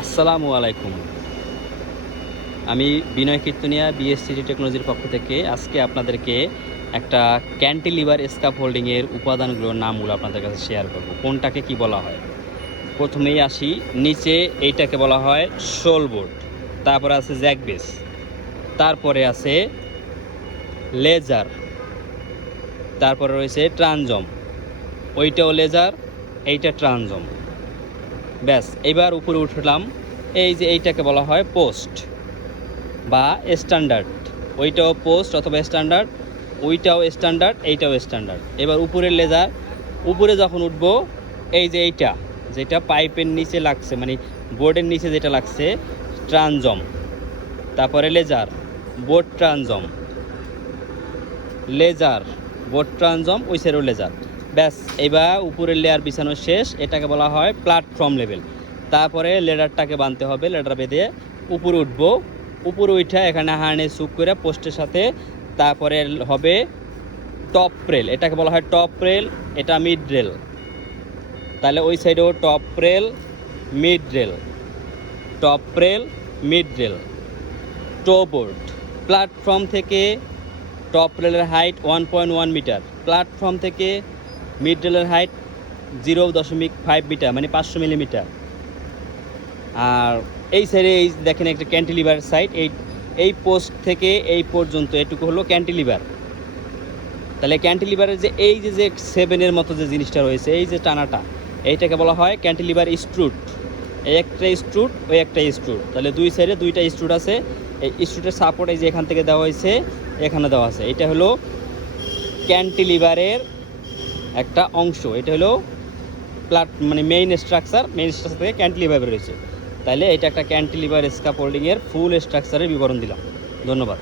আসসালামু আলাইকুম। আমি বিনয় কীর্তনিয়া বিএসসিটি টেকনোলজির পক্ষ থেকে আজকে আপনাদেরকে একটা ক্যান্টিলিভার স্কাপ হোল্ডিংয়ের উপাদানগুলোর নামগুলো আপনাদের কাছে শেয়ার করব। কোনটাকে কি বলা হয়? প্রথমেই আসি, নিচে এইটাকে বলা হয় শোল বোর্ড তারপরে আছে জ্যাকবেস তারপরে আছে লেজার তারপরে রয়েছে ট্রানজম ওইটাও লেজার এইটা ট্রানজম ব্যাস, এবার উপরে উঠলাম। এই যে এইটাকে বলা হয় পোস্ট বা স্ট্যান্ডার্ড। ওইটাও পোস্ট অথবা স্ট্যান্ডার্ড, ওইটাও স্ট্যান্ডার্ড, এইটাও স্ট্যান্ডার্ড। এবার উপরের লেজার, উপরে যখন উঠবো, এই যে এইটা, যেটা পাইপের নিচে লাগছে মানে বোর্ডের নিচে যেটা লাগছে, ট্রানজম। তারপরে ledger, board transom. Ledger, board transom, ওই সাইডেও লেজার। ব্যাস, এবার উপরের লেয়ার বিছানো শেষ, এটাকে বলা হয় প্ল্যাটফর্ম লেভেল তারপরে লেডারটাকে বাঁধতে হবে লেডার বেঁধে উপরে উঠবো। উপরে উঠে এখানে হার্নে সুক করে পোস্টের সাথে তারপরে হবে টপ রেল এটাকে বলা হয় টপ রেল এটা মিড রেল তাহলে ওই সাইডেও top rail mid rail top rail mid rail toe board platform থেকে টপ রেলের height one point one metre platform থেকে মিড রেলের হাইট জিরো দশমিক ফাইভ মিটার মানে পাঁচশো মিলিমিটার আর এই সাইডে এই দেখেন একটা ক্যান্টিলিভার সাইড এই এই পোস্ট থেকে এই পর্যন্ত এটুকু হলো ক্যান্টিলিভার তাহলে ক্যান্টিলিভারের যে, এই যে যে সেভেনের মতো যে জিনিসটা রয়েছে, এই যে টানাটা, এইটাকে বলা হয় ক্যান্টিলিভার স্ট্রুট এই একটা স্ট্রুট ওই একটা স্ট্রুট তাহলে দুই সাইডে দুইটা স্ট্রুট আছে। এই স্ট্রুটের সাপোর্ট এই যে এখান থেকে দেওয়া হয়েছে, এখানে দেওয়া আছে। এটা হলো ক্যান্টিলিভারের একটা অংশ, এটা হলো প্লাট মানে মেইন স্ট্রাকচার মেইন স্ট্রাকচার থেকে ক্যান্টিলিভার রয়েছে তাহলে এটা একটা ক্যান্টিলিভার স্কাপ হোল্ডিংয়ের ফুল স্ট্রাকচারের বিবরণ দিলাম। ধন্যবাদ।